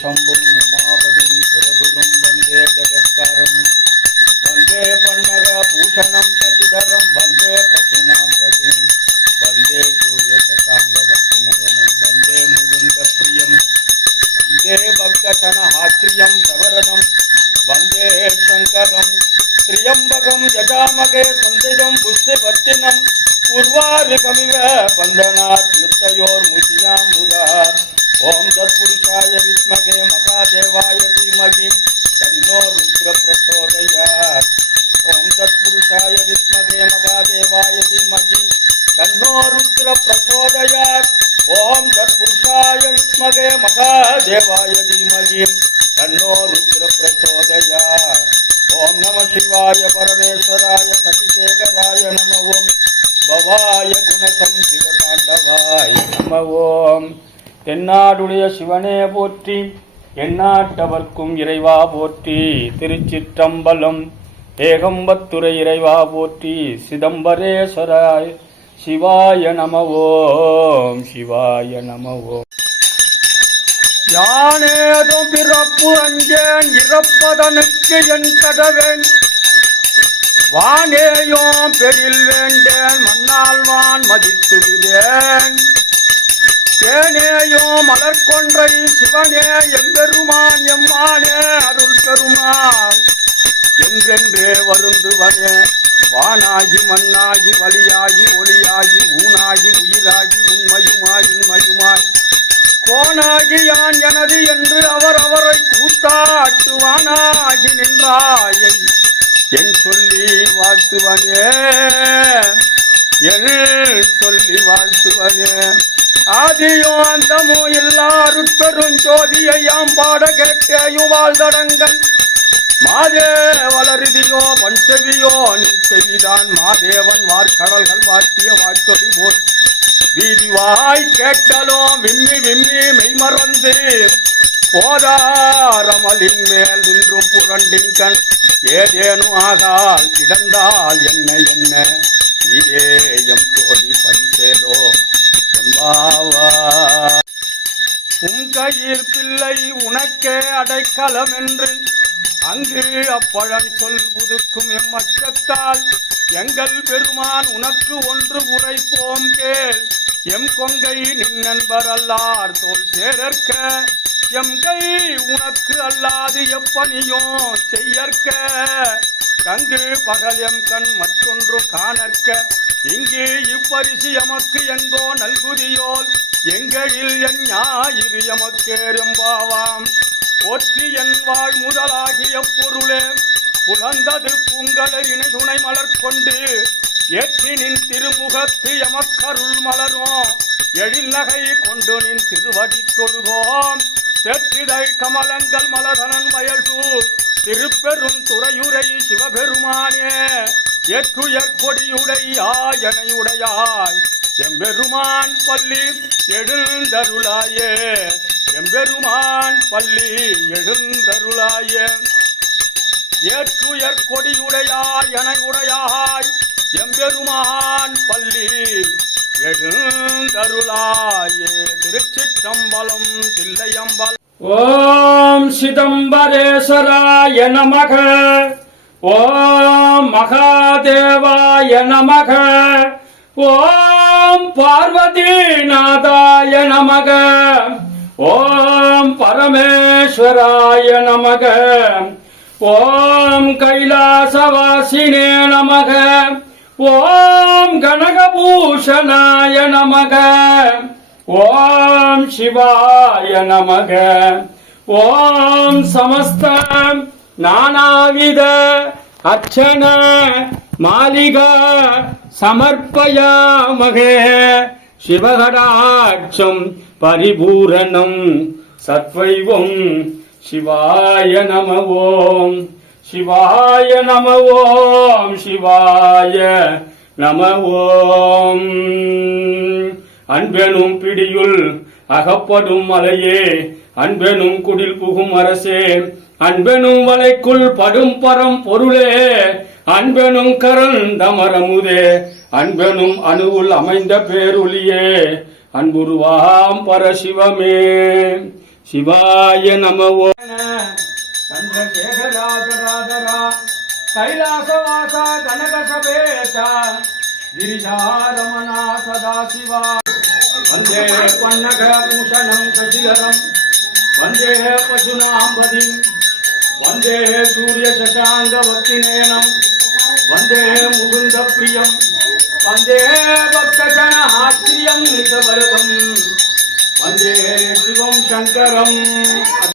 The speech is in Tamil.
शम्भुम् उमापतिम् सुरगुरुम् वन्दे जगत्कारणम् वन्दे पन्नगभूषणम् शशिधरम् वन्दे पशूनाम् पतिम् वन्दे सूर्यशशाङ्गवक्नयनम् वन्दे मुकुन्दप्रियम् वन्दे भक्तजनहात्र्यम् सवरदम् वन्दे शङ्करम् त्र्यम्बकम् यजामगे सन्दिजम् पुष्टिवर्तिनम् उर्वारुकमिव बन्धनात् मृतयोर्मुषियाम्बुधात् ஓம் தத்புருஷாய வித்மகே மகாதேவாய தீமகி தன்னோ ருத்ர பிரசோதயார் ஓம் தத்புருஷாய வித்மகே மகாதேவாய தீமகி தன்னோ ருத்ர பிரசோதயார் ஓம் தத்புருஷாய வித்மகே மகாதேவாய தீமகி தன்னோ ருத்ர பிரசோதயார் ஓம் நம சிவாய பரமேஸ்வராய சசிசேகராய நம ஓம் பவாய குணசம் சிவதாண்டவாய நம ஓம் தென்னாடுடைய சிவனே போற்றி எந்நாட்டவர்க்கும் இறைவா போற்றி திருச்சிற்றம்பலம் ஏகம்பத்துரை இறைவா போற்றி சிதம்பரேஸ்வராய் சிவாய நம ஓம் சிவாய நம ஓம் யானேதும் பிறப்பு அஞ்சேன் இறப்பதனுக்கு என் கடவேன் வானேயோம் பெரில் வேண்டேன் மண்ணால் வான் மதித்து விடேன் தேனேயோ மலர் கொன்றை சிவனே எம்பெருமான் எம்மானே அருள் பெருமான் என்றென்றே வருந்துவனே வானாகி மண்ணாகி வழியாகி ஒளியாகி ஊனாகி உயிராகி உண்மையுமாய் இன்மையுமாய். கோனாகி யான் எனது என்று அவர் அவரை கூத்தாட்டுவானாகி நின்றாயை என் சொல்லி வாழ்த்துவனே. என் சொல்லி வாழ்த்துவனே. ஆதியோ அந்தமோ எல்லாரும் பெரும் ஜோதியையாம் பாட கேட்டேயும் வாழ்தடங்கள் மாதே வளருதியோ வன் செவியோ நின் செவிதான் மாதேவன் வார்க்கடல்கள் வாட்டிய வாட்டொலி போல். வீதி வாய் கேட்டலோ விம்மி விம்மி மெய்மறந்து. போதாரமலின் மேல் நின்றும் புரண்டின் கண். ஏதேனும் ஆகால் கிடந்தால் என்ன என்ன? இதே எம் தோழி பரிசே. எம்பாவா உன் கையில் பிள்ளை உனக்கே அடைக்கலம் என்று அங்கு அப்பழன் சொல் புதுக்கும் எம்மச்சத்தால் எங்கள் பெருமான் உனக்கு ஒன்று உரைப்போம் கேள். எம் கொங்கை நின் நண்பர் அல்லார் தோல் சேரற்க எம் கை உனக்கு அல்லாது எப்பணியோ செய்யற்க. கங்கு பகல் எம் கண் மற்றொன்று காணற்க. இங்கு இப்பரிசு எமக்கு எங்கோ நல்குதியோல். எங்களில் என் ஞாயிறு எமக்கேரும்பாவாம் போற்றி என் வாழ் முதலாகிய பொருளே. புலந்தது புங்கலை இணை துணை மலர் கொண்டு ஏற்றினின் திருமுகத்து எமக்கருள் மலரும் எழில் நகை கொண்டு நின் திருவடி தொழுகோம். செற்றிதை கமலங்கள் மலரனன் வயல்சூர் திருப்பெரும் துறையுரை சிவபெருமானே ஏற்றுயர் கொடியுடை ஆயனையுடையாய். எம்பெருமான் பள்ளி எழுந்தருளாயே எம்பெருமான் பள்ளி எழுந்தருளாயே. ஏற்றுயர் கொடியுடையாய் என உடையாய் எம்பெருமான் பள்ளி எழுந்தருளாயே. திருச்சிற்றம்பலம் தில்லையம்பலம் ஓம் சிதம்பரேஸ்வராய நமக. ஓம் மகாதேவாய நமக. ஓம் பார்வதிநாதாய நமக. ஓம் பரமேஸ்வராய நமக. ஓம் கைலாசவாசினே நமக. ஓம் கனகபூஷணாய நமக. ஓம் சிவாய நமக. ஓம் சமஸ்த நானாவித அர்ச்சன மாலிகா சமர்ப்பயாமகே. சிவகடாட்சம் பரிபூரணம் சத்வைவம் சிவாய நம ஓம் சிவாய நம ஓம் சிவாய நம ஓம் அன்பெனும் பிடியுள் அகப்படும் மலையே அன்பெனும் குடில் புகும் அரசே அன்பெனும் வலைக்குள் படும் பரம் பொருளே அன்பெனும் கரந்தமரமுதே அன்பெனும் அணுவுள் அமைந்த பேருளியே அன்புருவாம் பரசிவமே சிவாய நம ஓ चन्द्रशेखराजराधरा कैलासवासा कनकसभेश गिरिजारमणा सदाशिवा वन्दे पन्नगभूषणं शशिधरं वन्दे पशूनाम्बधिं वन्दे सूर्यशशाङ्गवक्तिनयनं वन्दे मुकुन्दप्रियं वन्दे भक्तजनहाश्रियं नितवरदं वन्दे शिवं शङ्करम्